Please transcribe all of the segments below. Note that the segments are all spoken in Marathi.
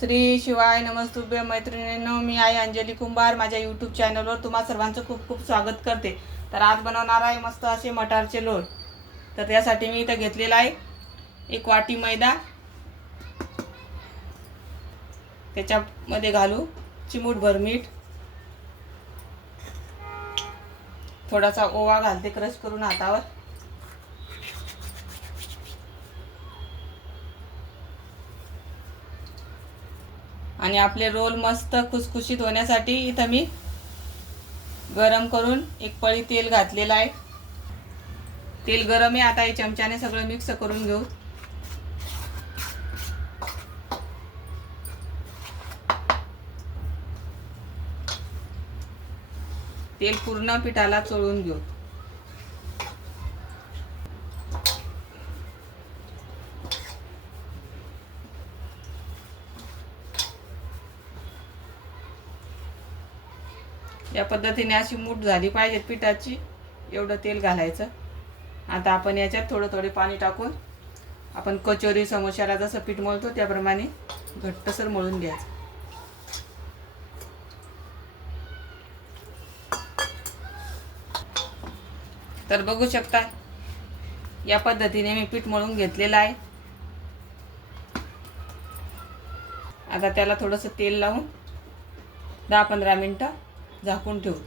श्री शिवाय नमस्तुभ्य मैत्रिणींनो मी आहे अंजली कुंभार. माझ्या यूट्यूब चॅनलवर तुम्हा सर्वांचं खूप खूप स्वागत करते. तर आज बनवणार आहे मस्त असे मटारचे लोण. तर त्यासाठी मी इथं घेतलेला आहे एक वाटी मैदा. त्याच्यामध्ये घालू चिमूटभर मीठ. थोडासा ओवा घालते क्रश करून हातावर. आणि आपले रोल मस्त खुसखुशीत होण्यासाठी इथं मी गरम करून एक पळी तेल घातलेलं आहे. तेल गरम आहे आता हे चमच्याने सगळं मिक्स करून घेऊ. तेल पूर्ण पिठाला चोळून घेऊ. या पद्धतीने अशी मूठ झाली पाहिजे पिठाची. एवढं तेल घालायचं. आता आपण याच्यात थोडं थोडे पाणी टाकून आपण कचोरी समोशाला जसं पीठ मळतो त्याप्रमाणे घट्टसर मळून घ्यायचं. तर बघू शकता या पद्धतीने मी पीठ मळून घेतलेलं आहे. आता त्याला थोडंसं तेल लावून दहा पंधरा मिनटं झाकून ठेवू.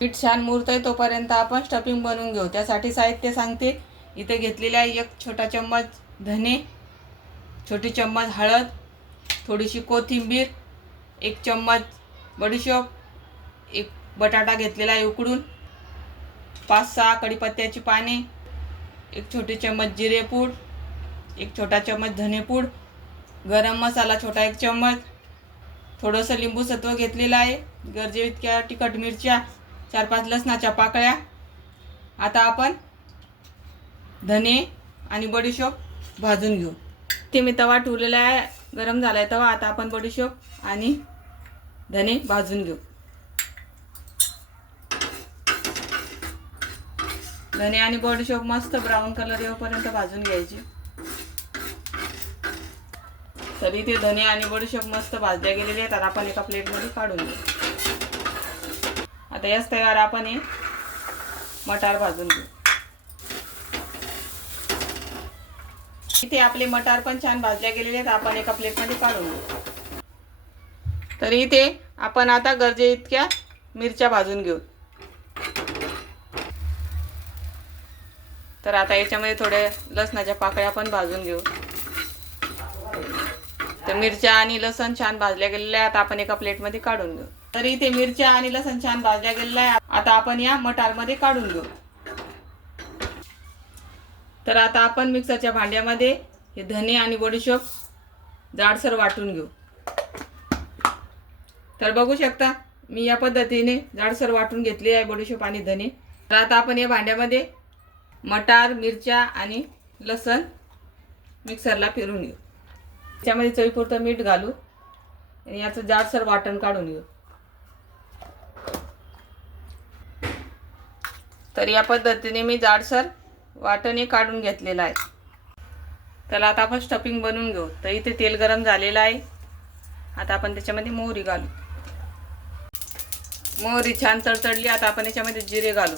पीठ छान मुरत आहे तोपर्यंत आपण स्टफिंग बनवून घेऊ. त्यासाठी साहित्य सांगते. इथे घेतलेले आहे एक छोटा चम्मच धने छोटी चम्मच हळद थोडीशी कोथिंबीर एक चम्मच बडीशोप एक बटाटा घेतलेला आहे उकडून पाच सहा कढीपत्त्याची पाने एक छोटी चम्मच जिरेपूड एक छोटा चम्मच धनेपूड गरम मसाला छोटा एक चम्मच थोडंसं लिंबू सत्व घेतलेलं आहे. गरजे इतक्या तिखट मिरच्या चार पाच लसणाच्या पाकळ्या. आता आपण धने आणि बडीशोप भाजून घेऊ. ते मी तवा ठेवलेला आहे. गरम झाला आहे तवा. आता आपण बडीशोप आणि धने भाजून घेऊ. धने आणि बडीशोप मस्त ब्राऊन कलर येऊपर्यंत भाजून घ्यायची. तरी ते धने आणि बडीशेप मस्त भाजल्या गेलेले आहेत. आता आपण एका प्लेटमध्ये काढून घेऊ. आता याच तयार आपण हे मटार भाजून घेऊ. इथे आपले मटार पण छान भाजल्या गेलेले आहेत. आपण एका प्लेटमध्ये काढून घेऊ. तर इथे आपण आता गरजे इतक्या मिरच्या भाजून घेऊ. तर आता याच्यामध्ये थोड्या लसणाच्या पाकळ्या पण भाजून घेऊ. तर मिरच्या आणि लसण छान भाजल्या गेलेल्या आहेत. आपण एका प्लेटमध्ये काढून घेऊ. तर इथे मिरच्या आणि लसण छान भाजल्या गेलेल्या आहे आता आपण या मटारमध्ये काढून घेऊ. तर आता आपण मिक्सरच्या भांड्यामध्ये हे धने आणि बडीशोप जाडसर वाटून घेऊ. तर बघू शकता मी या पद्धतीने जाडसर वाटून घेतली आहे बडीशोप आणि धने. तर आता आपण या भांड्यामध्ये मटार मिरच्या आणि लसण मिक्सरला फिरून घेऊ. याच्यामध्ये चवीपुरतं मीठ घालू आणि याचं जाडसर वाटण काढून घेऊ. तर या पद्धतीने मी जाडसर वाटणे काढून घेतलेलं आहे. त्याला आता आपण स्टफिंग बनवून घेऊ. तर इथे तेल गरम झालेलं आहे. आता आपण त्याच्यामध्ये मोहरी घालू. मोहरी छान तडतडली आता आपण याच्यामध्ये जिरे घालू.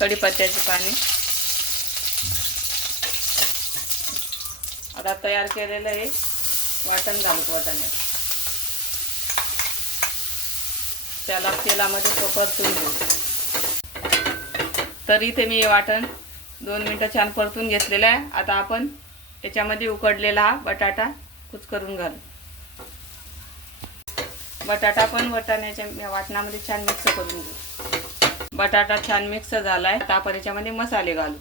कढीपत्त्याचे पाने. आता तयार केलेलं हे वाटण घालू वाटाण्यात त्याला तेलामध्ये परतून घेऊ. तर इथे मी हे वाटण दोन मिनटं छान परतून घेतलेलं आहे. आता आपण त्याच्यामध्ये उकडलेला हा बटाटा कुचकरून घालू. बटाटा पण वटाण्याच्या वाटणामध्ये छान मिक्स करून घेऊ. बटाटा छान मिक्स झाला आहे आता आपण याच्यामध्ये मसाले घालू.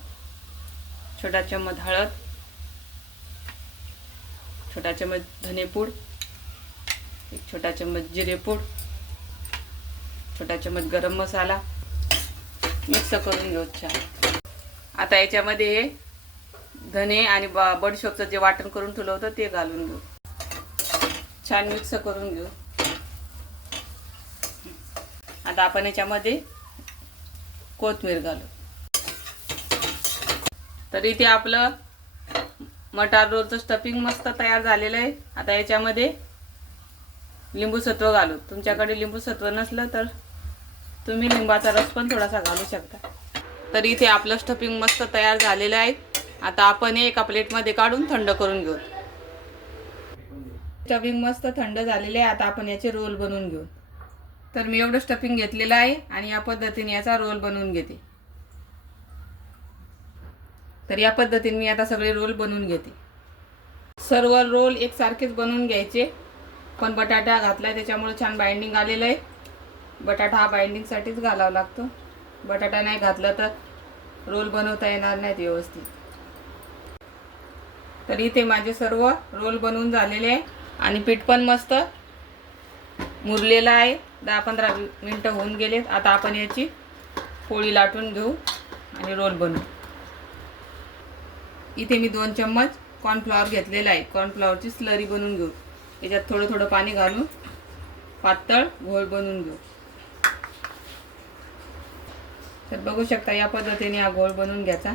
छोटा चम्मच हळद छोटा चम्मच धनेपूड एक छोटा चम्मच जिरेपूड छोटा चम्मच गरम मसाला मिक्स करून घेऊ छान. आता याच्यामध्ये हे धने आणि ब बडीशोपचं जे वाटण करून ठेवलं होतं ते घालून घेऊ. छान मिक्स करून घेऊ. आता आपण याच्यामध्ये कोथमीर घालू. तर इथे आपलं मटार रोलचं स्टफिंग मस्त तयार झालेलं आहे. आता याच्यामध्ये लिंबू सत्व घालू. तुमच्याकडे लिंबू सत्व नसलं तर तुम्ही लिंबाचा रस पण थोडासा घालू शकता. तर इथे आपलं स्टफिंग मस्त तयार झालेलं आहे. आता आपण हे एका प्लेटमध्ये काढून थंड करून घेऊ. स्टफिंग मस्त थंड झालेले आहे. आता आपण याचे रोल बनवून घेऊ. तर मी एवढं स्टफिंग घेतलेलं आहे आणि या पद्धतीने याचा रोल बनवून घेते. तर या पद्धतीने मी आता सगळे रोल बनवून घेते. सर्व रोल एकसारखेच बनवून घ्यायचे. पण बटाटा घातलाय त्याच्यामुळे छान बाइंडिंग आलेलं आहे. बटाटा हा बाइंडिंगसाठीच घालावा लागतो. बटाटा नाही घातला तर रोल बनवता येणार नाहीत व्यवस्थित. तर इथे माझे सर्व रोल बनवून झालेले आहे. आणि पीठ पण मस्त मुरलेलं आहे. दहा पंधरा मिनटं होऊन गेलेत. आता आपण याची पोळी लाटून घेऊ आणि रोल बनवू. इथे मी दोन चम्मच कॉर्नफ्लॉवर घेतलेला आहे. कॉर्नफ्लॉवरची स्लरी बनवून घेऊ. याच्यात थोडं थोडं पाणी घालून पातळ घोळ बनवून घेऊ. तर बघू शकता या पद्धतीने हा घोळ बनवून घ्यायचा.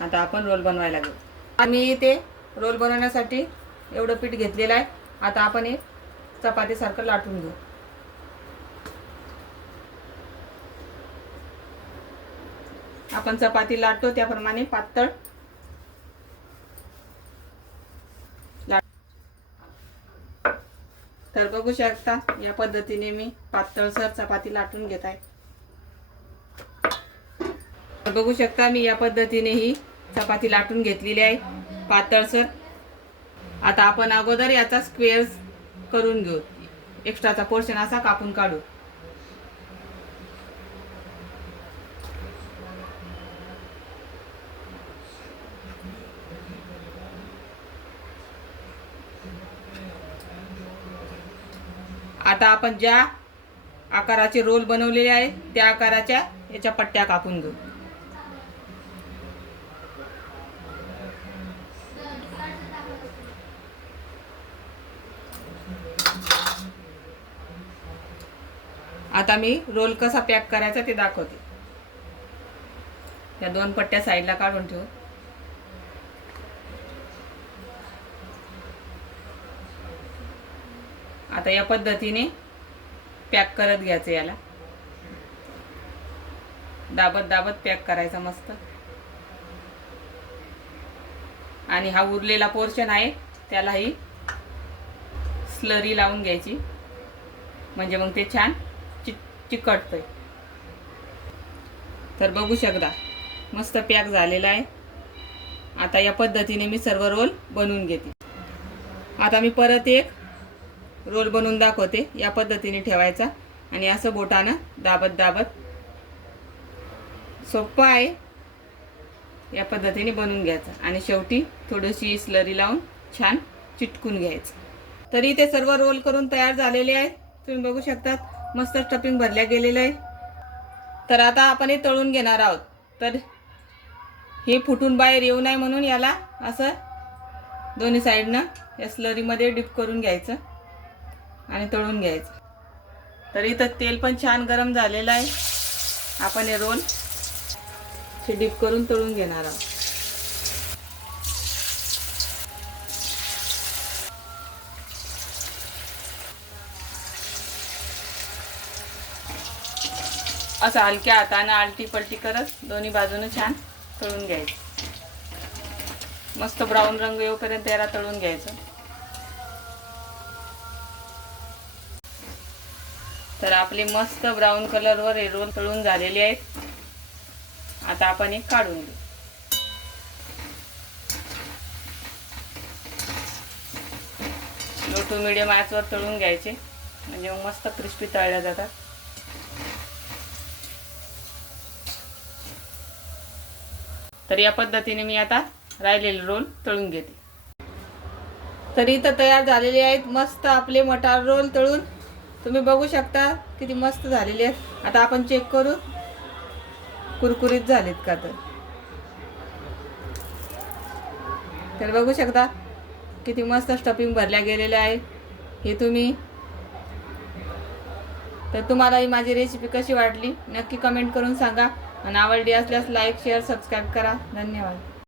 आता आपण रोल बनवायला घेऊ आम्ही इथे रोल बनवण्यासाठी एवढं पीठ घेतलेलं आहे. आता आपण एक चपातीसारखं लाटून घेऊ. आपण चपाती लाटतो त्याप्रमाणे पातळ तर बघू शकता या पद्धतीने मी पातळसर चपाती लाटून घेत आहे. तर बघू शकता मी या पद्धतीने ही चपाती लाटून घेतलेली आहे पातळसर आता आपण अगोदर याचा स्क्वेअर करून घेऊ. एक्स्ट्राचा पोर्शन असा कापून काढू. आता आपण ज्या आकाराचे रोल बनवलेले आहे त्या आकाराच्या याच्या पट्ट्या कापून घेऊ. आता मी रोल कसा पॅक करायचा ते दाखवते. त्या दोन पट्ट्या साईडला काढून ठेवू. आता या पद्धतीने पॅक करत घ्यायचं याला. दाबत दाबत पॅक करायचा मस्त. आणि हा उरलेला पोर्शन आहे त्यालाही स्लरी लावून घ्यायची. म्हणजे मग ते छान चिक चिकटतंय. तर बघू शकता मस्त पॅक झालेला आहे. आता या पद्धतीने मी सर्व रोल बनवून घेते. आता मी परत एक रोल बनवून दाखवते. या पद्धतीने ठेवायचा. आणि असं बोटानं दाबत दाबत सोपं आहे. या पद्धतीने बनवून घ्यायचं. आणि शेवटी थोडीशी स्लरी लावून छान चिटकून घ्यायचं. तरी ते सर्व रोल करून तयार झालेले आहेत. तुम्ही बघू शकतात मस्त स्टफिंग भरल्या गेलेलं आहे. तर आता आपण हे तळून घेणार आहोत. तर हे फुटून बाहेर येऊ नये म्हणून याला असं दोन्ही साईडनं या स्लरीमध्ये डिप करून घ्यायचं. आणि तळून घ्यायचं. तर इथं तेल पण छान गरम झालेलं आहे. आपण हे रोल हे डिप करून तळून घेणार आहोत. असं हलक्या हातानं आलटी पलटी करत दोन्ही बाजूने छान तळून घ्यायचं. मस्त ब्राऊन रंग येऊपर्यंत याला तळून घ्यायचं. तर आपले मस्त ब्राऊन कलरवर हे रोल तळून झालेले आहेत. आता आपण एक काढून घेऊ. लो टू मिडियम आचवर तळून घ्यायचे. म्हणजे मग मस्त क्रिस्पी तळल्या जातात. तर या पद्धतीने मी आता राहिलेले रोल तळून घेते. तर इथं तयार झालेले आहेत मस्त आपले मटार रोल तळून. तुम्ही बघू शकता किती मस्त झालेले आहेत. आता आपण चेक करू. कुरकुरीत झालेत का तर. तर बघू शकता किती मस्त स्टफिंग भरल्या गेलेल्या आहे. हे तुम्ही. तर तुम्हाला ही माझी रेसिपी कशी वाटली नक्की कमेंट करून सांगा. आणि आवडली असल्यास लाईक शेअर सबस्क्राईब करा. धन्यवाद.